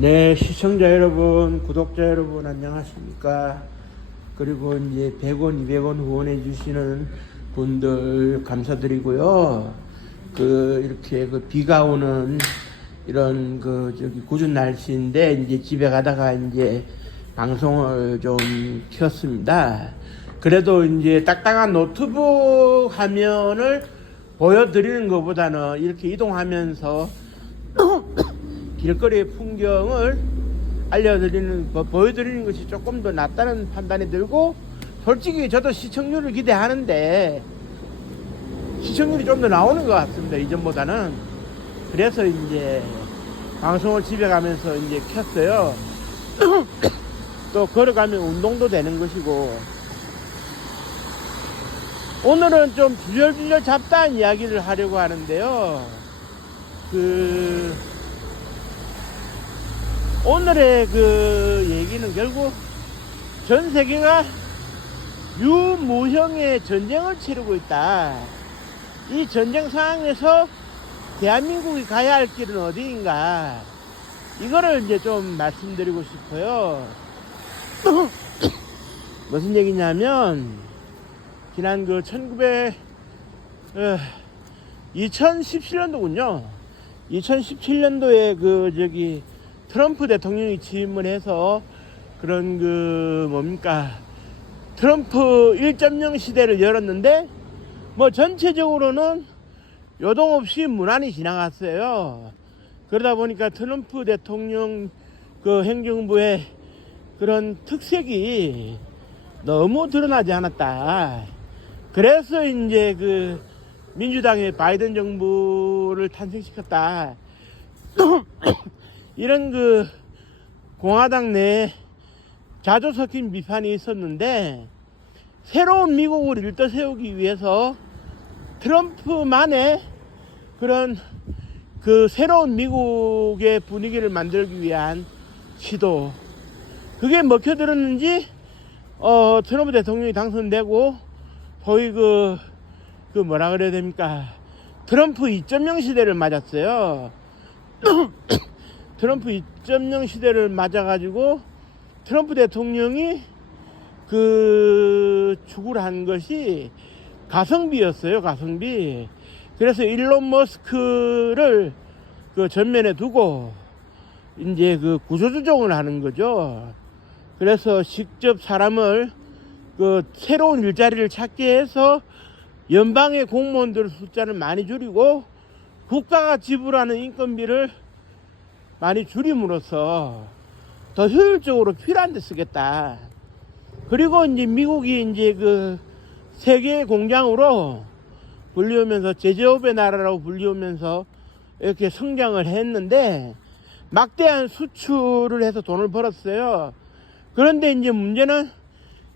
네, 시청자 여러분, 구독자 여러분, 안녕하십니까. 그리고 이제 100원, 200원 후원해 주시는 분들 감사드리고요. 그, 이렇게 그 비가 오는 이런 그, 저기 궂은 날씨인데, 이제 집에 가다가 이제 방송을 좀 켰습니다. 그래도 이제 딱딱한 노트북 화면을 보여드리는 것보다는 이렇게 이동하면서 길거리의 풍경을 알려드리는, 보- 보여드리는 것이 조금 더 낫다는 판단이 들고, 솔직히 저도 시청률을 기대하는데, 시청률이 좀 더 나오는 것 같습니다, 이전보다는. 그래서 이제, 방송을 집에 가면서 이제 켰어요. 또 걸어가면 운동도 되는 것이고, 오늘은 좀 주절주절 잡다한 이야기를 하려고 하는데요. 그, 오늘의 그 얘기는 결국 전 세계가 유무형의 전쟁을 치르고 있다. 이 전쟁 상황에서 대한민국이 가야 할 길은 어디인가. 이거를 이제 좀 말씀드리고 싶어요. 무슨 얘기냐면, 지난 그 1900, 어, 2017년도군요. 2017년도에 그 저기 트럼프 대통령이 취임을 해서 그런 그 뭡니까 트럼프 1.0 시대를 열었는데 뭐 전체적으로는 요동 없이 무난히 지나갔어요. 그러다 보니까 트럼프 대통령 그 행정부의 그런 특색이 너무 드러나지 않았다. 그래서 이제 그 민주당의 바이든 정부를 탄생시켰다. 이런 그 공화당 내에 자주 섞인 비판이 있었는데 새로운 미국을 일떠 세우기 위해서 트럼프만의 그런 그 새로운 미국의 분위기를 만들기 위한 시도. 그게 먹혀들었는지 어 트럼프 대통령이 당선되고 거의 그, 그 뭐라 그래야 됩니까? 트럼프 2.0 시대를 맞았어요 트럼프 2.0 시대를 맞아가지고 트럼프 대통령이 그 축을 한 것이 가성비였어요, 가성비. 그래서 일론 머스크를 그 전면에 두고 이제 그 구조조정을 하는 거죠. 그래서 직접 사람을 그 새로운 일자리를 찾게 해서 연방의 공무원들 숫자를 많이 줄이고 국가가 지불하는 인건비를 많이 줄임으로써 더 효율적으로 필요한 데 쓰겠다. 그리고 이제 미국이 이제 그 세계 공장으로 불리우면서 제조업의 나라라고 불리우면서 이렇게 성장을 했는데 막대한 수출을 해서 돈을 벌었어요. 그런데 이제 문제는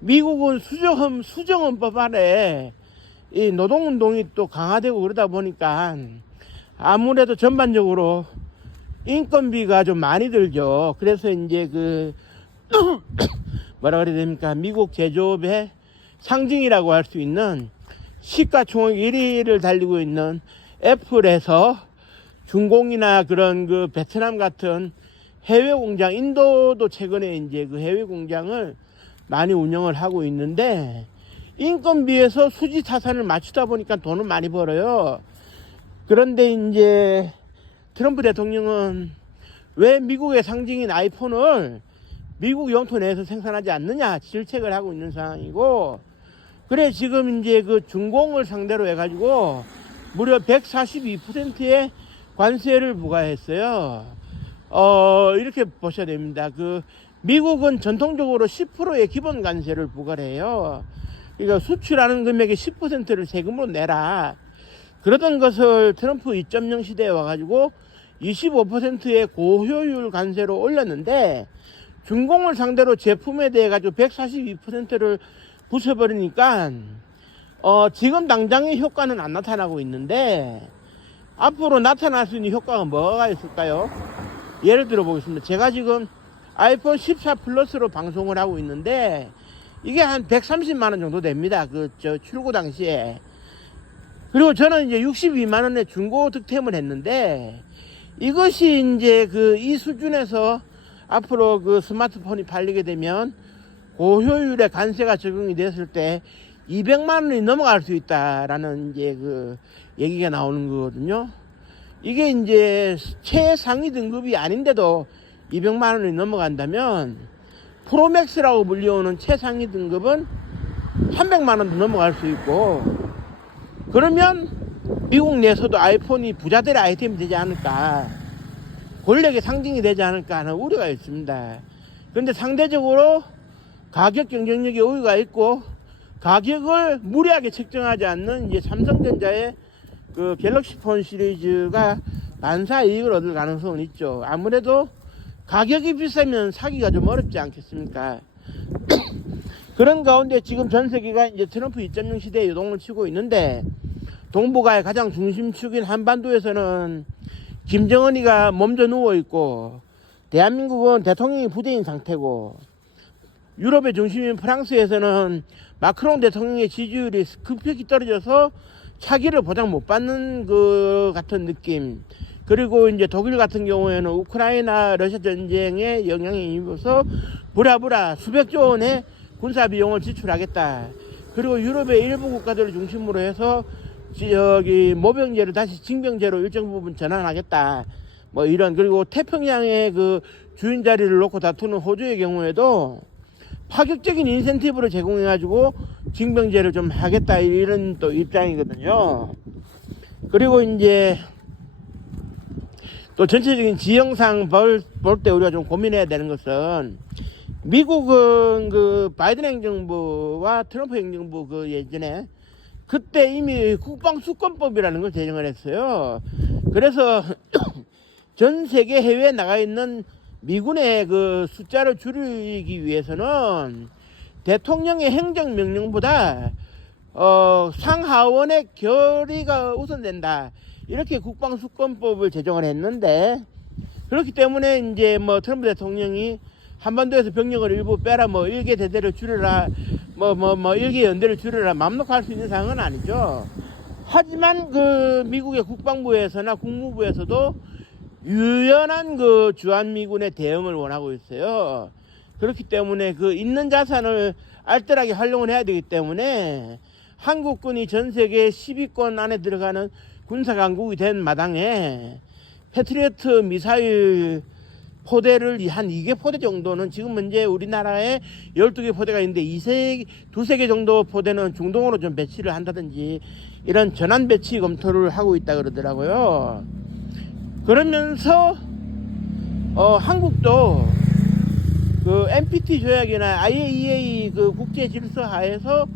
미국은 수정헌, 수정헌법 아래 이 노동운동이 또 강화되고 그러다 보니까 아무래도 전반적으로 인건비가 좀 많이 들죠. 그래서 이제 그 뭐라 그래야 됩니까? 미국 제조업의 상징이라고 할 수 있는 시가총액 1위를 달리고 있는 애플에서 중공이나 그런 그 베트남 같은 해외 공장, 인도도 최근에 이제 그 해외 공장을 많이 운영을 하고 있는데 인건비에서 수지 타산을 맞추다 보니까 돈을 많이 벌어요. 그런데 이제 트럼프 대통령은 왜 미국의 상징인 아이폰을 미국 영토 내에서 생산하지 않느냐 질책을 하고 있는 상황이고 그래 지금 이제 그 중공을 상대로 해가지고 무려 142%의 관세를 부과했어요. 어 이렇게 보셔야 됩니다. 그 미국은 전통적으로 10%의 기본 관세를 부과를 해요. 그러니까 수출하는 금액의 10%를 세금으로 내라. 그러던 것을 트럼프 2.0 시대에 와가지고 25%의 고효율 관세로 올렸는데 중공을 상대로 제품에 대해 가지고 142%를 붙여버리니까 어 지금 당장의 효과는 안 나타나고 있는데 앞으로 나타날 수 있는 효과가 뭐가 있을까요? 예를 들어 보겠습니다. 제가 지금 아이폰 14 플러스로 방송을 하고 있는데 이게 한 130만 원 정도 됩니다. 그 저 출고 당시에. 그리고 저는 이제 62만 원에 중고 득템을 했는데 이것이 이제 그 이 수준에서 앞으로 그 스마트폰이 팔리게 되면 고효율의 관세가 적용이 됐을 때 200만 원이 넘어갈 수 있다라는 이제 그 얘기가 나오는 거거든요. 이게 이제 최상위 등급이 아닌데도 200만 원이 넘어간다면 프로맥스라고 불리우는 최상위 등급은 300만 원도 넘어갈 수 있고 그러면 미국 내에서도 아이폰이 부자들의 아이템이 되지 않을까 권력의 상징이 되지 않을까 하는 우려가 있습니다. 그런데 상대적으로 가격 경쟁력이 우위가 있고 가격을 무리하게 책정하지 않는 이제 삼성전자의 그 갤럭시 폰 시리즈가 반사 이익을 얻을 가능성은 있죠. 아무래도 가격이 비싸면 사기가 좀 어렵지 않겠습니까? 그런 가운데 지금 전 세계가 이제 트럼프 2.0 시대에 요동을 치고 있는데 동북아의 가장 중심축인 한반도에서는 김정은이가 몸져 누워 있고 대한민국은 대통령이 부대인 상태고 유럽의 중심인 프랑스에서는 마크롱 대통령의 지지율이 급격히 떨어져서 차기를 보장 못 받는 그 같은 느낌. 그리고 이제 독일 같은 경우에는 우크라이나 러시아 전쟁에 영향이 입어서 부라부라 수백조 원의 군사 비용을 지출하겠다. 그리고 유럽의 일부 국가들을 중심으로 해서 저기 모병제를 다시 징병제로 일정 부분 전환하겠다. 뭐 이런 그리고 태평양의 그 주인 자리를 놓고 다투는 호주의 경우에도 파격적인 인센티브를 제공해가지고 징병제를 좀 하겠다 이런 또 입장이거든요. 그리고 이제 또 전체적인 지형상 볼 때 우리가 좀 고민해야 되는 것은 미국은 그 바이든 행정부와 트럼프 행정부 그 예전에 그때 이미 국방수권법이라는 걸 제정을 했어요. 그래서 전 세계 해외에 나가 있는 미군의 그 숫자를 줄이기 위해서는 대통령의 행정명령보다 어, 상하원의 결의가 우선된다. 이렇게 국방수권법을 제정을 했는데 그렇기 때문에 이제 뭐 트럼프 대통령이 한반도에서 병력을 일부 빼라 뭐 일개 대대를 줄여라 뭐 뭐 뭐 일개 연대를 줄여라 맘 놓고 할 수 있는 상황은 아니죠. 하지만 그 미국의 국방부에서나 국무부에서도 유연한 그 주한미군의 대응을 원하고 있어요. 그렇기 때문에 그 있는 자산을 알뜰하게 활용을 해야 되기 때문에 한국군이 전 세계 10위권 안에 들어가는 군사 강국이 된 마당에 패트리어트 미사일 포대를 한 2개 포대 정도는 지금 현재 우리나라에 12개 포대가 있는데 이세 두세 개 정도 포대는 중동으로 좀 배치를 한다든지 이런 전환 배치 검토를 하고 있다 그러더라고요. 그러면서 어, 한국도 그 NPT 조약이나 IAEA 그 국제 질서 하에서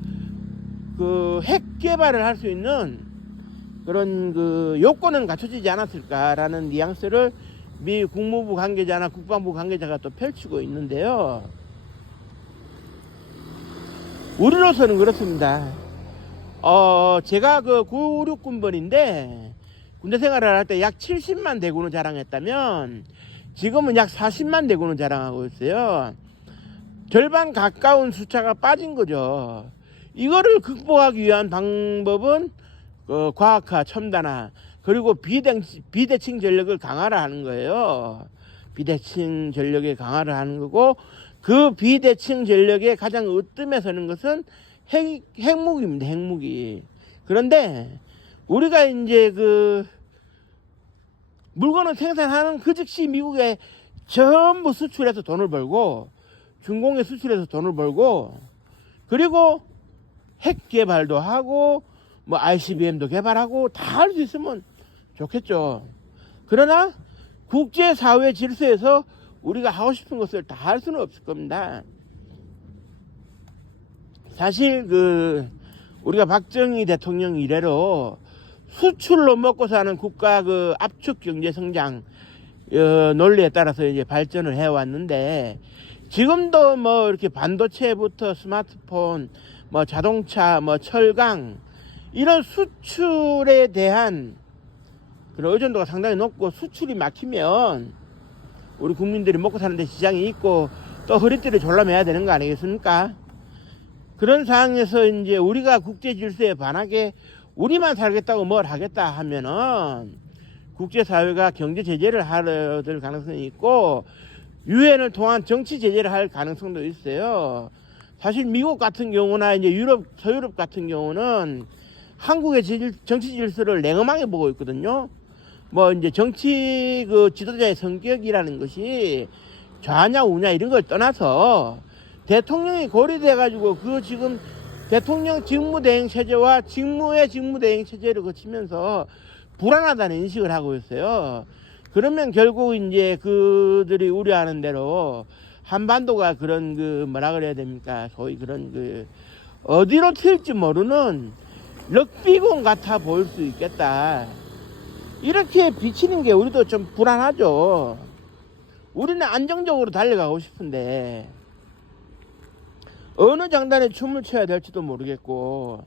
그 핵 개발을 할 수 있는 그런 그 요건은 갖춰지지 않았을까라는 뉘앙스를 미 국무부 관계자나 국방부 관계자가 또 펼치고 있는데요. 우리로서는 그렇습니다. 어, 제가 그 956군번인데 군대 생활을 할 때 약 70만 대군을 자랑했다면 지금은 약 40만 대군을 자랑하고 있어요. 절반 가까운 숫자가 빠진 거죠. 이거를 극복하기 위한 방법은 어, 과학화, 첨단화, 그리고 비대, 비대칭 전력을 강화를 하는 거예요. 비대칭 전력의 강화를 하는 거고, 그 비대칭 전력의 가장 으뜸에 서는 것은 핵, 핵무기입니다, 핵무기. 그런데, 우리가 이제 그, 물건을 생산하는 그 즉시 미국에 전부 수출해서 돈을 벌고, 중공에 수출해서 돈을 벌고, 그리고 핵 개발도 하고, 뭐 ICBM도 개발하고 다 할 수 있으면 좋겠죠. 그러나 국제사회 질서에서 우리가 하고 싶은 것을 다 할 수는 없을 겁니다. 사실 그 우리가 박정희 대통령 이래로 수출로 먹고 사는 국가 그 압축 경제 성장 어, 논리에 따라서 이제 발전을 해왔는데 지금도 뭐 이렇게 반도체부터 스마트폰, 뭐 자동차, 뭐 철강 이런 수출에 대한 그런 의존도가 상당히 높고 수출이 막히면 우리 국민들이 먹고 사는데 지장이 있고 또 허리띠를 졸라매야 되는 거 아니겠습니까? 그런 상황에서 이제 우리가 국제 질서에 반하게 우리만 살겠다고 뭘 하겠다 하면은 국제사회가 경제 제재를 하려 될 가능성이 있고 유엔을 통한 정치 제재를 할 가능성도 있어요. 사실 미국 같은 경우나 이제 유럽 서유럽 같은 경우는 한국의 질- 정치 질서를 냉엄하게 보고 있거든요. 뭐 이제 정치 그 지도자의 성격이라는 것이 좌냐 우냐 이런 걸 떠나서 대통령이 고려돼 가지고 그 지금 대통령 직무대행 체제와 직무의 직무대행 체제를 거치면서 불안하다는 인식을 하고 있어요. 그러면 결국 이제 그들이 우려하는 대로 한반도가 그런 그 뭐라 그래야 됩니까? 소위 그런 그 어디로 튈지 모르는 럭비공 같아 보일 수 있겠다. 이렇게 비치는 게 우리도 좀 불안하죠. 우리는 안정적으로 달려가고 싶은데 어느 장단에 춤을 춰야 될지도 모르겠고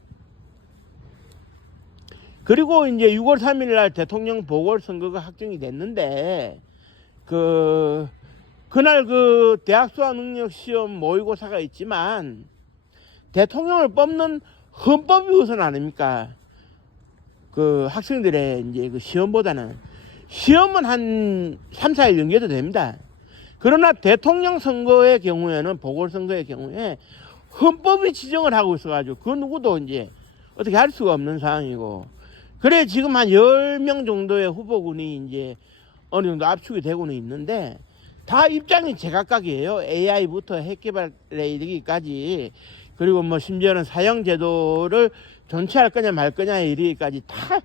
그리고 이제 6월 3일 날 대통령 보궐선거가 확정이 됐는데 그 그날 그 대학 수학 능력 시험 모의고사가 있지만 대통령을 뽑는 헌법이 우선 아닙니까? 그 학생들의 이제 그 시험보다는 시험은 한 3, 4일 연기해도 됩니다. 그러나 대통령 선거의 경우에는 보궐선거의 경우에 헌법이 지정을 하고 있어가지고 그 누구도 이제 어떻게 할 수가 없는 상황이고 그래 지금 한 10명 정도의 후보군이 이제 어느 정도 압축이 되고는 있는데 다 입장이 제각각이에요. AI부터 핵개발에 이르기까지 그리고 뭐 심지어는 사형 제도를 존치할 거냐 말 거냐에 이르기까지 다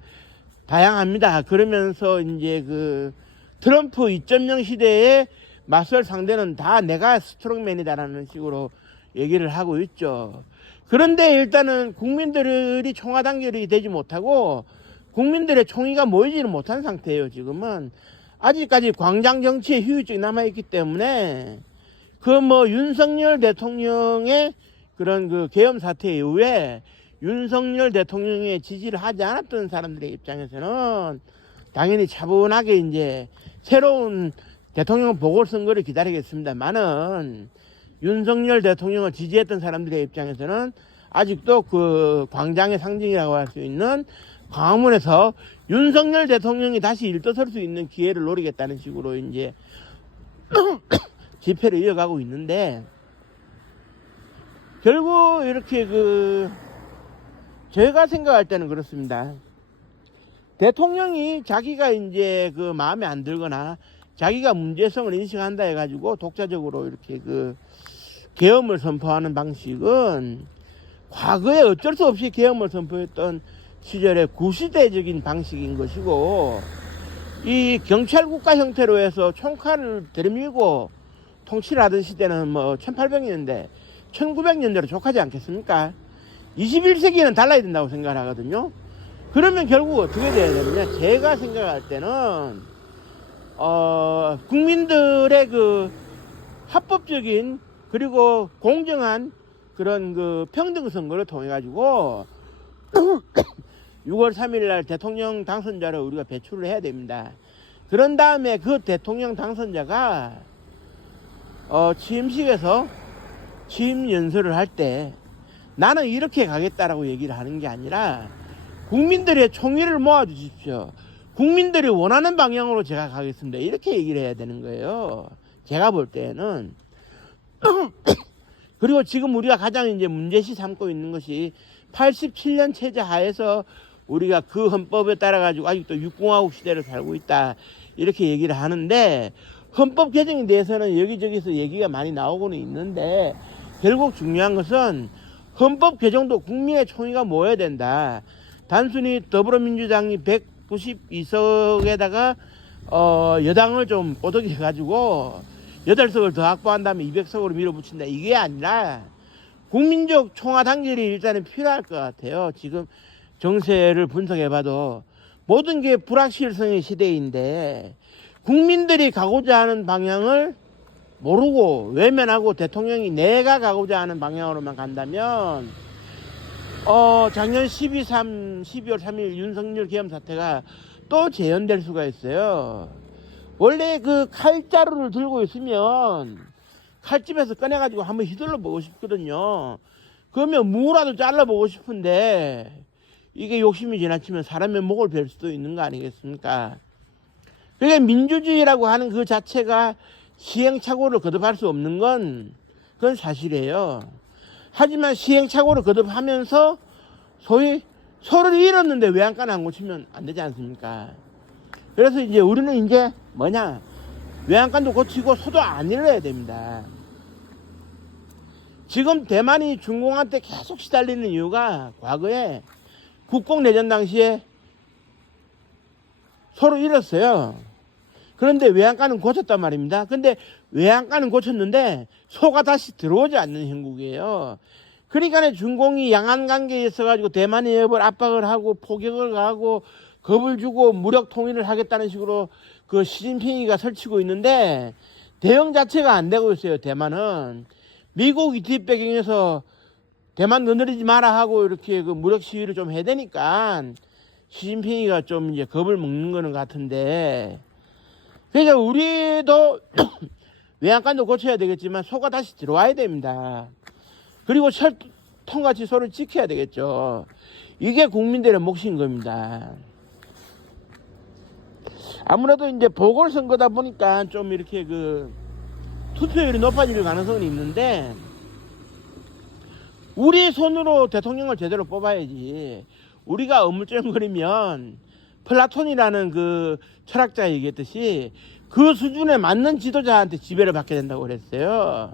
다양합니다. 그러면서 이제 그 트럼프 2.0 시대에 맞설 상대는 다 내가 스트롱맨이다라는 식으로 얘기를 하고 있죠. 그런데 일단은 국민들이 총화 단결이 되지 못하고 국민들의 총의가 모이지는 못한 상태예요. 지금은 아직까지 광장 정치의 휴유증이 남아 있기 때문에 그 뭐 윤석열 대통령의 그런 그 계엄 사태 이후에 윤석열 대통령의 지지를 하지 않았던 사람들의 입장에서는 당연히 차분하게 이제 새로운 대통령 보궐선거를 기다리겠습니다만은 윤석열 대통령을 지지했던 사람들의 입장에서는 아직도 그 광장의 상징이라고 할 수 있는 광화문에서 윤석열 대통령이 다시 일떠설 수 있는 기회를 노리겠다는 식으로 이제 집회를 이어가고 있는데 결국 이렇게 그 제가 생각할 때는 그렇습니다. 대통령이 자기가 이제 그 마음에 안 들거나 자기가 문제성을 인식한다 해가지고 독자적으로 이렇게 그 계엄을 선포하는 방식은 과거에 어쩔 수 없이 계엄을 선포했던 시절의 구시대적인 방식인 것이고 이 경찰 국가 형태로 해서 총칼을 들이밀고 통치를 하던 시대는 뭐 1800년대 1900년대로 족하지 않겠습니까 21세기는 달라야 된다고 생각을 하거든요 그러면 결국 어떻게 돼야 되느냐 제가 생각할 때는 어 국민들의 그 합법적인 그리고 공정한 그런 그 평등 선거를 통해 가지고 6월 3일 날 대통령 당선자를 우리가 배출을 해야 됩니다. 그런 다음에 그 대통령 당선자가 어, 취임식에서 취임 연설을 할 때 나는 이렇게 가겠다라고 얘기를 하는 게 아니라 국민들의 총의를 모아 주십시오. 국민들이 원하는 방향으로 제가 가겠습니다. 이렇게 얘기를 해야 되는 거예요. 제가 볼 때는 그리고 지금 우리가 가장 이제 문제시 삼고 있는 것이 87년 체제 하에서 우리가 그 헌법에 따라 가지고 아직도 육공화국 시대를 살고 있다 이렇게 얘기를 하는데 헌법 개정에 대해서는 여기저기서 얘기가 많이 나오고는 있는데 결국 중요한 것은 헌법 개정도 국민의 총의가 모여야 된다. 단순히 더불어민주당이 192석에다가 어 여당을 좀 꼬드겨 가지고 8석을 더 확보한 다음에 200석으로 밀어붙인다. 이게 아니라 국민적 총화 단결이 일단은 필요할 것 같아요. 지금 정세를 분석해 봐도 모든 게 불확실성의 시대인데 국민들이 가고자 하는 방향을 모르고 외면하고 대통령이 내가 가고자 하는 방향으로만 간다면 어 작년 12, 3, 12월 3일 윤석열 계엄 사태가 또 재현될 수가 있어요. 원래 그 칼자루를 들고 있으면 칼집에서 꺼내가지고 한번 휘둘러 보고 싶거든요. 그러면 무라도 잘라 보고 싶은데 이게 욕심이 지나치면 사람의 목을 벨 수도 있는 거 아니겠습니까? 그러니까 민주주의라고 하는 그 자체가 시행착오를 거듭할 수 없는 건 그건 사실이에요. 하지만 시행착오를 거듭하면서 소위 서로를 잃었는데 외양간 안 고치면 안 되지 않습니까? 그래서 이제 우리는 이제 뭐냐 외양간도 고치고 소도 안 잃어야 됩니다. 지금 대만이 중공한테 계속 시달리는 이유가 과거에 국공 내전 당시에 서로 잃었어요. 그런데 외양간은 고쳤단 말입니다. 근데 외양간은 고쳤는데 소가 다시 들어오지 않는 형국이에요. 그러니까 중공이 양안 관계에 있어가지고 대만의 여을 압박을 하고 포격을 하고 겁을 주고 무력 통일을 하겠다는 식으로 그 시진핑이가 설치고 있는데 대응 자체가 안 되고 있어요. 대만은 미국이 뒷배경에서 대만 너느리지 마라 하고 이렇게 그 무력 시위를 좀 해야 되니까 시진핑이가 좀 이제 겁을 먹는 거는 같은데 그러니까 우리도 외양간도 고쳐야 되겠지만 소가 다시 들어와야 됩니다. 그리고 철통같이 소를 지켜야 되겠죠. 이게 국민들의 몫인 겁니다. 아무래도 이제 보궐선거다 보니까 좀 이렇게 그 투표율이 높아질 가능성은 있는데 우리 손으로 대통령을 제대로 뽑아야지. 우리가 어물쩡거리면 플라톤이라는 그 철학자 얘기했듯이 그 수준에 맞는 지도자한테 지배를 받게 된다고 그랬어요.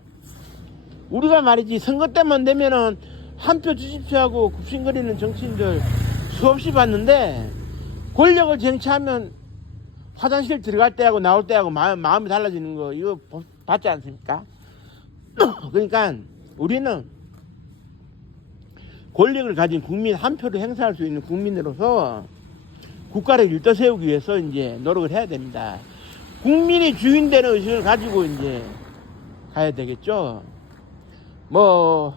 우리가 말이지 선거 때만 되면은 한 표 주십시오 하고 굽신거리는 정치인들 수없이 봤는데 권력을 쟁취하면 화장실 들어갈 때하고 나올 때하고 마음, 마음이 달라지는 거 이거 보- 봤지 않습니까? 그러니까 우리는 권력을 가진 국민 한 표를 행사할 수 있는 국민으로서 국가를 일떠 세우기 위해서 이제 노력을 해야 됩니다. 국민이 주인 되는 의식을 가지고 이제 가야 되겠죠. 뭐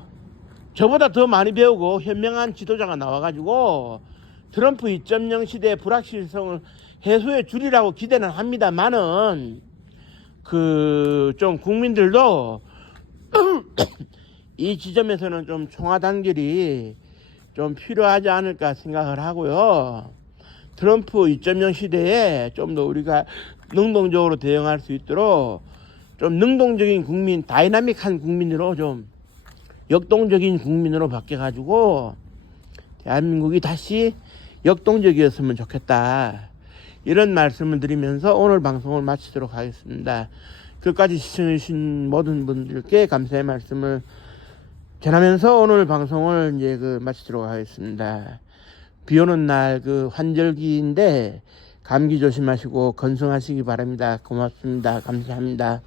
저보다 더 많이 배우고 현명한 지도자가 나와가지고 트럼프 2.0 시대의 불확실성을 해소해 주리라고 기대는 합니다만은 그 좀 국민들도 이 지점에서는 좀 총화 단결이 좀 필요하지 않을까 생각을 하고요. 트럼프 2.0 시대에 좀 더 우리가 능동적으로 대응할 수 있도록 좀 능동적인 국민, 다이나믹한 국민으로 좀 역동적인 국민으로 바뀌어가지고 대한민국이 다시 역동적이었으면 좋겠다. 이런 말씀을 드리면서 오늘 방송을 마치도록 하겠습니다. 끝까지 시청해주신 모든 분들께 감사의 말씀을 전하면서 오늘 방송을 이제 그 마치도록 하겠습니다. 비 오는 날 그 환절기인데 감기 조심하시고 건승하시기 바랍니다. 고맙습니다. 감사합니다.